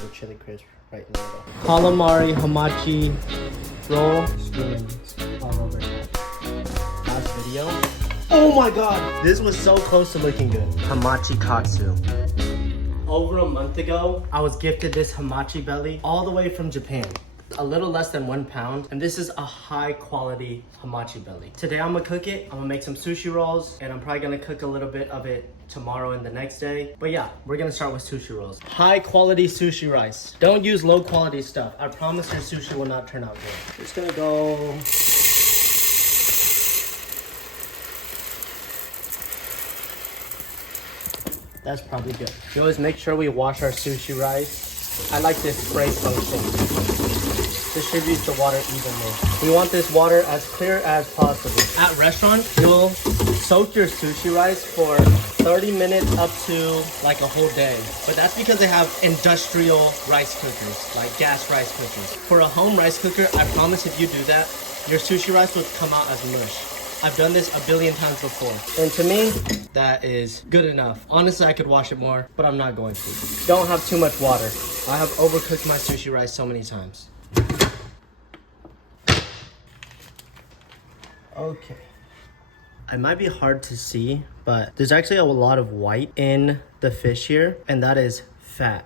And the chili crisp right in the middle. Calamari hamachi roll. Skins all over it. Last video. Oh my god! This was so close to looking good. Hamachi Katsu. Over a month ago, I was gifted this hamachi belly all the way from Japan. A little less than 1 pound, and this is a high quality hamachi belly. Today I'm gonna cook it, I'm gonna make some sushi rolls, and I'm probably gonna cook a little bit of it tomorrow and the next day. But yeah, we're gonna start with sushi rolls. High quality sushi rice. Don't use low quality stuff. I promise your sushi will not turn out good. Just gonna go... That's probably good. We always make sure we wash our sushi rice. I like this spray function. Distributes the water evenly. We want this water as clear as possible. At restaurants, you'll soak your sushi rice for 30 minutes up to like a whole day. But that's because they have industrial rice cookers, like gas rice cookers. For a home rice cooker, I promise if you do that, your sushi rice will come out as mush. I've done this a billion times before. And to me, that is good enough. Honestly, I could wash it more, but I'm not going to. Don't have too much water. I have overcooked my sushi rice so many times. Okay. It might be hard to see, but there's actually a lot of white in the fish here, and that is fat.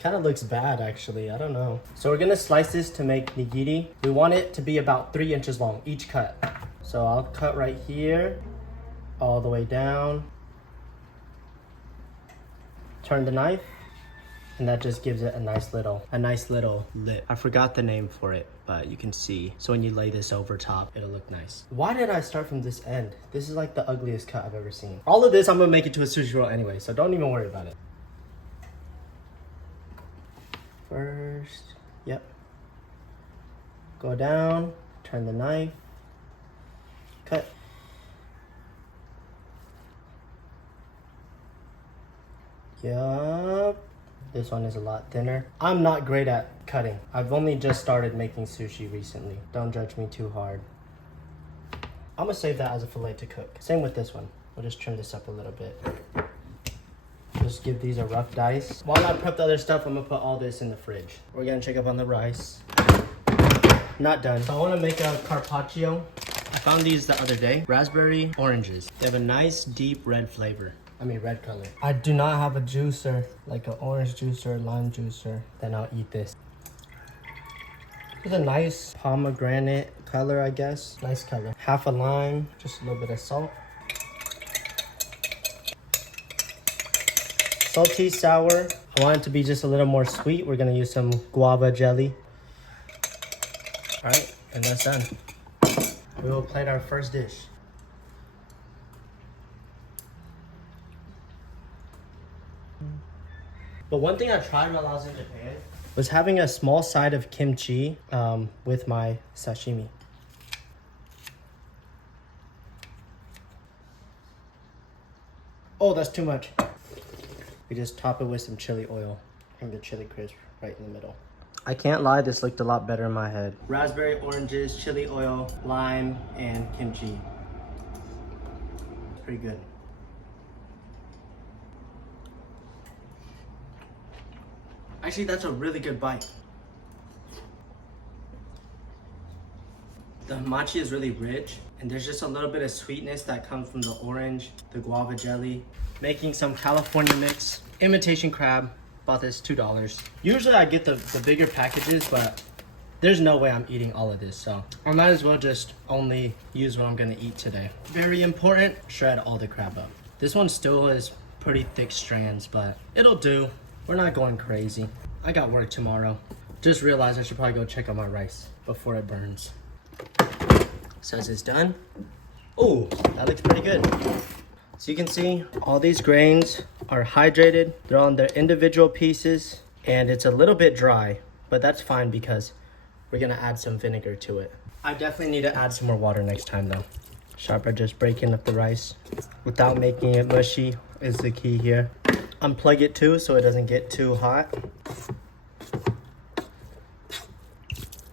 Kind of looks bad actually, I don't know. So we're gonna slice this to make nigiri. We want it to be about 3 inches long, each cut. So I'll cut right here, all the way down. Turn the knife, and that just gives it a nice little lip. I forgot the name for it, but you can see. So when you lay this over top, it'll look nice. Why did I start from this end? This is like the ugliest cut I've ever seen. All of this, I'm gonna make it to a sushi roll anyway, so don't even worry about it. First, yep. Go down, turn the knife, cut. Yup. This one is a lot thinner. I'm not great at cutting. I've only just started making sushi recently. Don't judge me too hard. I'm gonna save that as a fillet to cook. Same with this one. We'll just trim this up a little bit. Just give these a rough dice. While I prep the other stuff, I'm gonna put all this in the fridge. We're gonna check up on the rice. Not done. So I wanna make a carpaccio. I found these the other day. Raspberry oranges. They have a nice deep red flavor. I mean red color. I do not have a juicer, like an orange juicer, lime juicer. Then I'll eat this. It's a nice pomegranate color, I guess. Nice color. Half a lime, just a little bit of salt. Salty, sour. I want it to be just a little more sweet. We're gonna use some guava jelly. All right, and that's done. We will plate our first dish. But one thing I tried while I was in Japan was having a small side of kimchi with my sashimi. Oh, that's too much. We just top it with some chili oil and the chili crisp right in the middle. I can't lie, this looked a lot better in my head. Raspberry, oranges, chili oil, lime, and kimchi. Pretty good. Actually, that's a really good bite. The hamachi is really rich, and there's just a little bit of sweetness that comes from the orange, the guava jelly. Making some California mix, imitation crab. Bought this $2. Usually I get the bigger packages, but there's no way I'm eating all of this, so I might as well just only use what I'm gonna eat today. Very important, shred all the crab up. This one still is pretty thick strands, but it'll do. We're not going crazy. I got work tomorrow. Just realized I should probably go check on my rice before it burns. Says it's done. Oh, that looks pretty good. So you can see all these grains are hydrated. They're on their individual pieces, and it's a little bit dry, but that's fine because we're gonna add some vinegar to it. I definitely need to add some more water next time though. Sharper just breaking up the rice without making it mushy is the key here. Unplug it too so it doesn't get too hot.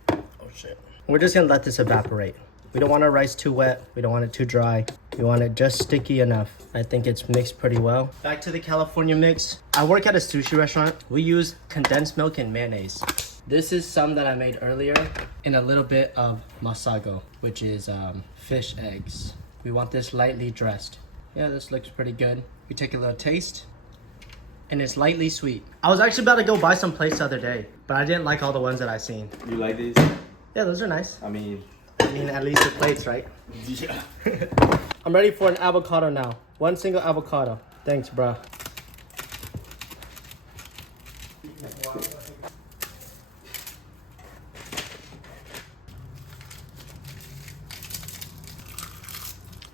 Oh shit. We're just gonna let this evaporate. We don't want our rice too wet. We don't want it too dry. You want it just sticky enough. I think it's mixed pretty well. Back to the California mix. I work at a sushi restaurant. We use condensed milk and mayonnaise. This is some that I made earlier and a little bit of masago, which is fish eggs. We want this lightly dressed. Yeah, this looks pretty good. We take a little taste and it's lightly sweet. I was actually about to go buy some plates the other day, but I didn't like all the ones that I seen. You like these? Yeah, those are nice. I mean, at least the plates, right? yeah. I'm ready for an avocado now. One single avocado. Thanks, bro.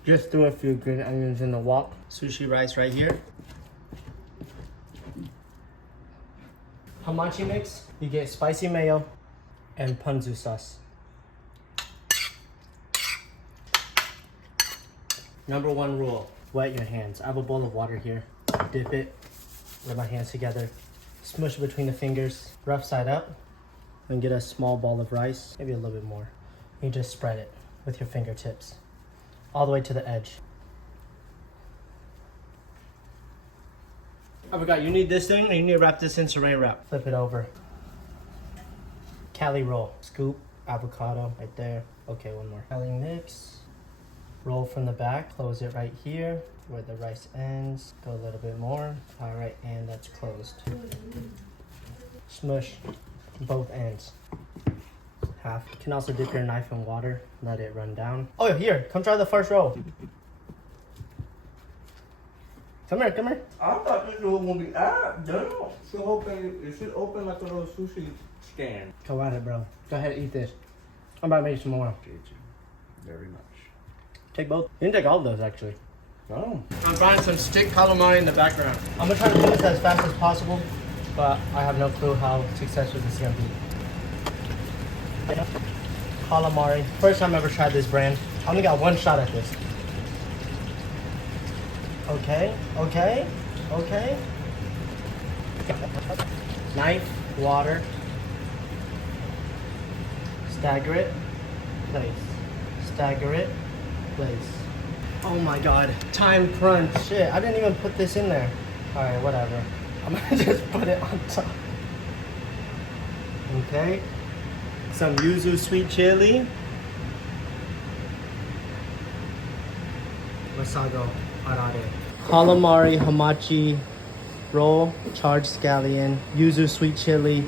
Just threw a few green onions in the wok. Sushi rice right here. Hamachi mix. You get spicy mayo and ponzu sauce. Number one rule, wet your hands. I have a bowl of water here. Dip it, rub my hands together, smush it between the fingers, rough side up, and get a small ball of rice, maybe a little bit more. You just spread it with your fingertips, all the way to the edge. I forgot, you need this thing, and you need to wrap this in saran wrap. Flip it over. Cali roll. Scoop, avocado, right there. Okay, one more. Cali mix. Roll from the back, close it right here where the rice ends. Go a little bit more. All right, and that's closed. Smush both ends. Half. You can also dip your knife in water, let it run down. Oh, here, come try the first roll. Come here, come here. I thought this was gonna be done. It should open like a little sushi stand. Go at it, bro. Go ahead, eat this. I'm about to make some more. Appreciate you very much. Take both. You can take all of those, actually. Oh. I'm frying some stick calamari in the background. I'm gonna try to do this as fast as possible, but I have no clue how successful this is gonna be. Calamari. First time I ever tried this brand. I only got one shot at this. Okay, okay, okay. Knife, water. Stagger it, place. Stagger it, place. Oh my god, time crunch. Shit, I didn't even put this in there. Alright, whatever. I'm gonna just put it on top. Okay. Some yuzu sweet chili. Masago arare. Calamari hamachi roll, charred scallion, yuzu sweet chili.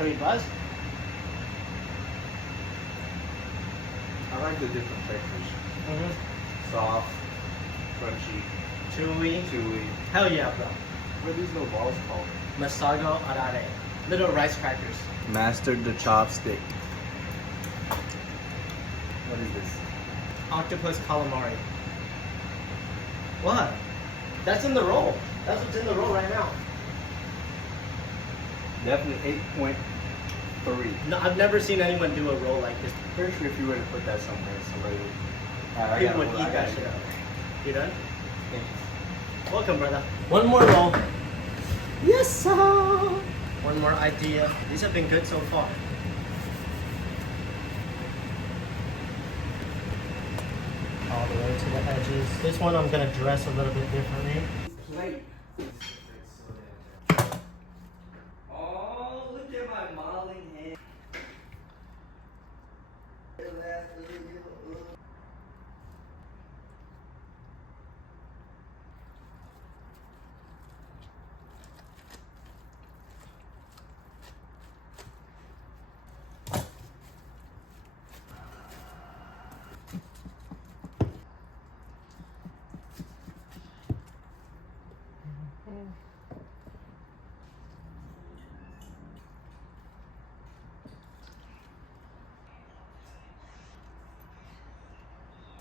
Are you buzzed? I like the different textures. Mm-hmm. Soft, crunchy, Chewy. Hell yeah, bro. what are these little balls called? Masago arare. Little rice crackers. Mastered the chopstick. What is this? Octopus calamari. What? That's in the roll. That's what's in the roll right now. Definitely 8.3. No, I've never seen anyone do a roll like this. Pretty sure if you were to put that somewhere, somebody would. People would eat that shit up. You done? Welcome, brother. One more roll. Yes, sir. One more idea. These have been good so far. All the way to the edges. This one I'm gonna dress a little bit differently. Plate. Oh, look at my modeling hand.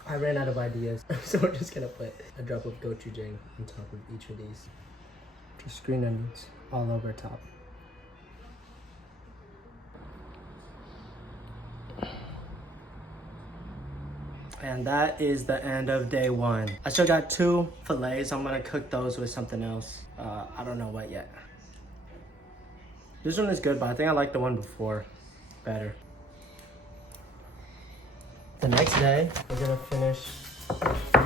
I ran out of ideas, so we're just gonna put a drop of gochujang on top of each of these. Just green onions all over top. And that is the end of day one. I still got 2 fillets. I'm gonna cook those with something else. I don't know what yet. This one is good, but I think I like the one before better. The next day, we're gonna finish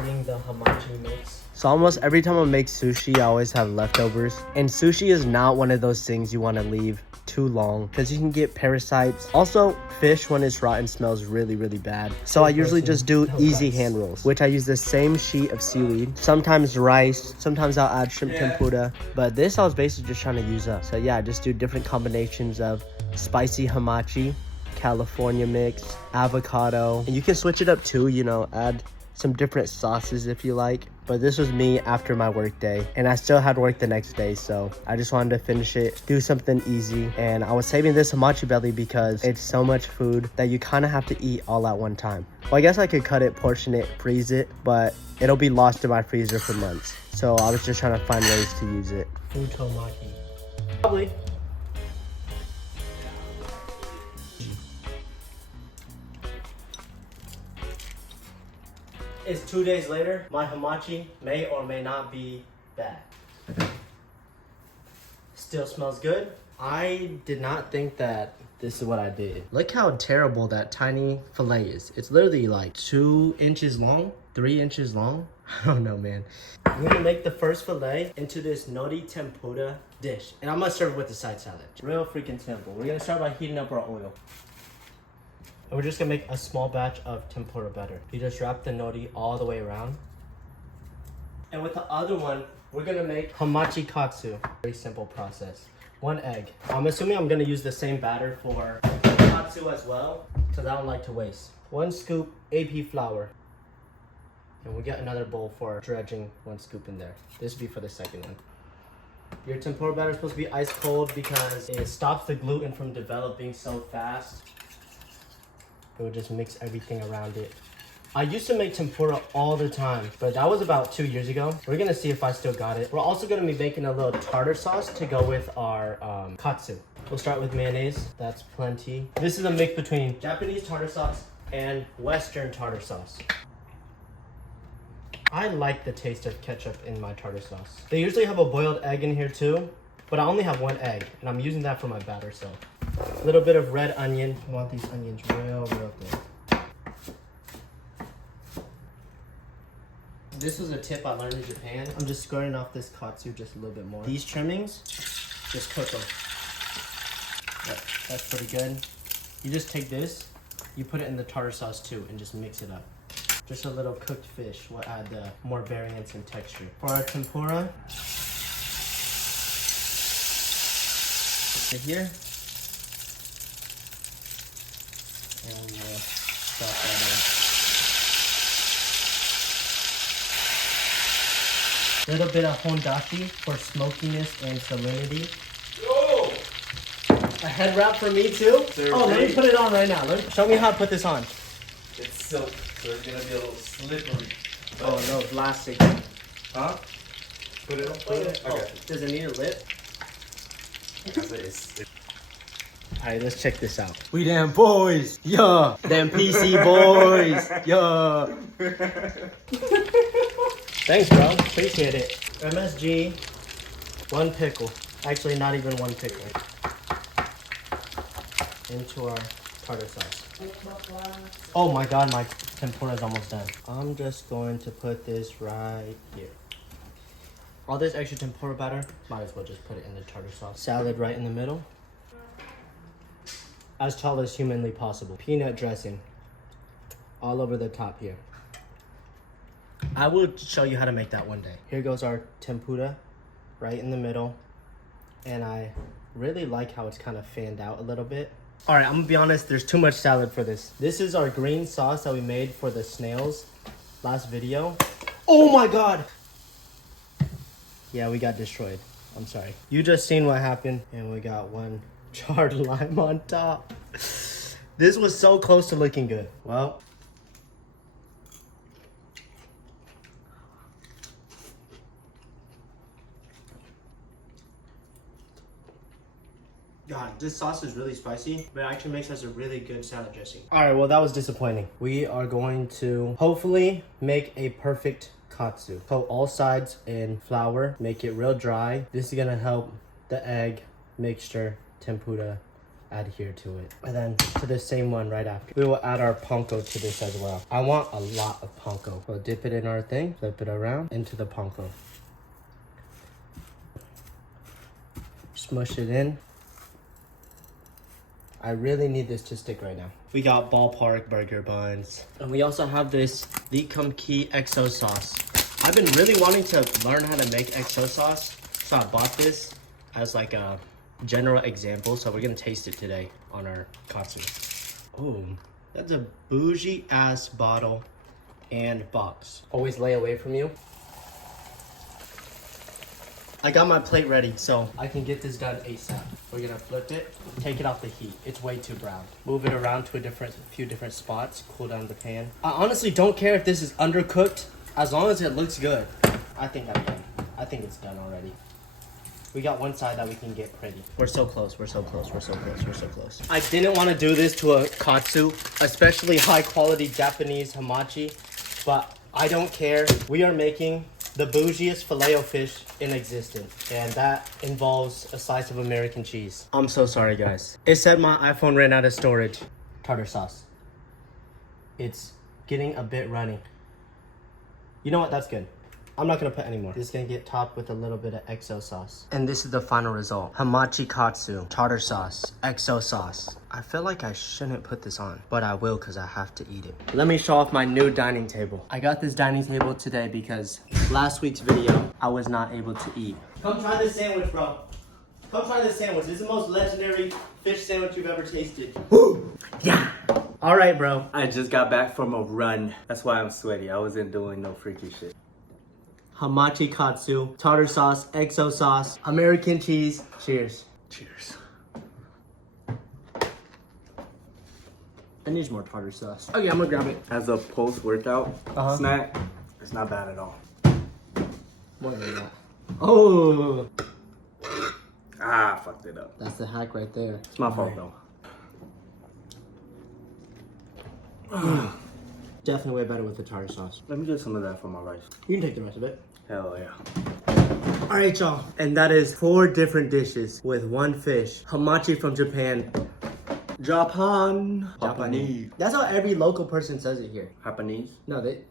eating the hamachi mix. So almost every time I make sushi, I always have leftovers. And sushi is not one of those things you want to leave too long because you can get parasites. Also, fish when it's rotten smells really, really bad. So I usually just do easy hand rolls, which I use the same sheet of seaweed. Sometimes rice, sometimes I'll add shrimp tempura. But this I was basically just trying to use up. So yeah, I just do different combinations of spicy hamachi, California mix, avocado. And you can switch it up too, you know, add some different sauces if you like. But this was me after my work day, and I still had work the next day, so I just wanted to finish it, do something easy. And I was saving this hamachi belly because it's so much food that you kind of have to eat all at one time. Well, I guess I could cut it, portion it, freeze it, but it'll be lost in my freezer for months. So I was just trying to find ways to use it. Food tomaki. Probably. It's 2 days later. My hamachi may or may not be bad. Still smells good. I did not think that this is what I did. Look how terrible that tiny fillet is. It's literally like 2 inches long, 3 inches long. I don't know, man. I'm gonna make the first fillet into this nori tempura dish. And I'm gonna serve it with the side salad. Real freaking simple. We're gonna start by heating up our oil. And we're just gonna make a small batch of tempura batter. You just wrap the nori all the way around. And with the other one, we're gonna make hamachi katsu. Very simple process. 1 egg. I'm assuming I'm gonna use the same batter for katsu as well, because I don't like to waste. 1 scoop AP flour. And we get another bowl for dredging 1 scoop in there. This will be for the second one. Your tempura batter is supposed to be ice cold because it stops the gluten from developing so fast. It would just mix everything around it. I used to make tempura all the time, but that was about 2 years ago. We're gonna see if I still got it. We're also gonna be making a little tartar sauce to go with our katsu. We'll start with mayonnaise. That's plenty. This is a mix between Japanese tartar sauce and Western tartar sauce. I like the taste of ketchup in my tartar sauce. They usually have a boiled egg in here too, but I only have 1 egg, and I'm using that for my batter, so. A little bit of red onion. You want these onions real thin. This was a tip I learned in Japan. I'm just squaring off this katsu just a little bit more. These trimmings, just cook them. Yep, that's pretty good. You just take this, you put it in the tartar sauce too, and just mix it up. Just a little cooked fish will add more variance in texture. For our tempura, put it here. And we'll stuff that in. Little bit of hondashi for smokiness and salinity. Yo! A head wrap for me too? Oh, let me put it on right now. Show me how to put this on. It's silk, so it's gonna be a little slippery. Oh no, plastic. Huh? Put it on? Okay. Does it need a lip? Alright, let's check this out. We them boys, yeah. Them PC boys, yeah. Thanks, bro. Appreciate it. MSG, 1 pickle. Actually, not even 1 pickle. Into our tartar sauce. Oh my god, my tempura is almost done. I'm just going to put this right here. All this extra tempura batter, might as well just put it in the tartar sauce. Salad right in the middle. As tall as humanly possible. Peanut dressing all over the top here. I will show you how to make that one day. Here goes our tempura right in the middle. And I really like how it's kind of fanned out a little bit. All right, I'm gonna be honest, there's too much salad for this. This is our green sauce that we made for the snails last video. Oh my God. Yeah, we got destroyed. I'm sorry. You just seen what happened, and we got 1 charred lime on top. This was so close to looking good. Well, God This sauce is really spicy, but it actually makes us a really good salad dressing. All right, well, that was disappointing. We are going to hopefully make a perfect katsu. Coat all sides in flour, make it real dry. This is gonna help the egg mixture tempura adhere to it. And then to the same one right after, we will add our panko to this as well. I want a lot of panko. We'll dip it in our thing, flip it around into the panko. Smush it in. I really need this to stick right now. We got ballpark burger buns. And we also have this Likumki XO sauce. I've been really wanting to learn how to make XO sauce, so I bought this as like a general example. So we're gonna taste it today on our katsu. Oh, that's a bougie ass bottle and box. Always lay away from you. I got my plate ready, so I can get this done ASAP. We're gonna flip it, take it off the heat. It's way too brown. Move it around to a few different spots, cool down the pan. I honestly don't care if this is undercooked, as long as it looks good. I think I'm done. I think it's done already. We got one side that we can get pretty. We're so close, we're so close, we're so close, we're so close. I didn't want to do this to a katsu, especially high quality Japanese hamachi, but I don't care. We are making the bougiest Filet-O-Fish in existence, and that involves a slice of American cheese. I'm so sorry, guys. It said my iPhone ran out of storage. Tartar sauce. It's getting a bit runny. You know what? That's good. I'm not gonna put any more. This is gonna get topped with a little bit of XO sauce. And this is the final result. Hamachi katsu, tartar sauce, XO sauce. I feel like I shouldn't put this on, but I will because I have to eat it. Let me show off my new dining table. I got this dining table today because last week's video, I was not able to eat. Come try this sandwich, bro. Come try this sandwich. This is the most legendary fish sandwich you've ever tasted. Woo! Yeah! All right, bro. I just got back from a run. That's why I'm sweaty. I wasn't doing no freaky shit. Hamachi katsu, tartar sauce, XO sauce, American cheese. Cheers. Cheers. I need more tartar sauce. Okay, I'm gonna grab it. As a post-workout snack, it's not bad at all. More than that. Oh! Ah, I fucked it up. That's the hack right there. It's my fault though. Definitely way better with the tartar sauce. Let me get some of that for my rice. You can take the rest of it. Hell yeah. All right, y'all. And that is 4 different dishes with one fish. Hamachi from Japan. Japanese. That's how every local person says it here. Japanese? No, they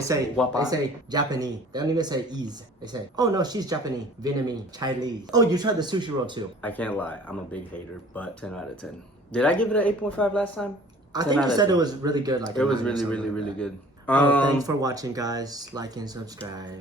say Wapa? they say Japanese. They don't even say is. They say, oh no, she's Japanese, Vietnamese, Chinese. Oh, you tried the sushi roll too. I can't lie, I'm a big hater, but 10 out of 10. Did I give it an 8.5 last time? I think you said it was really good. Like it was really good. Thanks for watching, guys. Like and subscribe.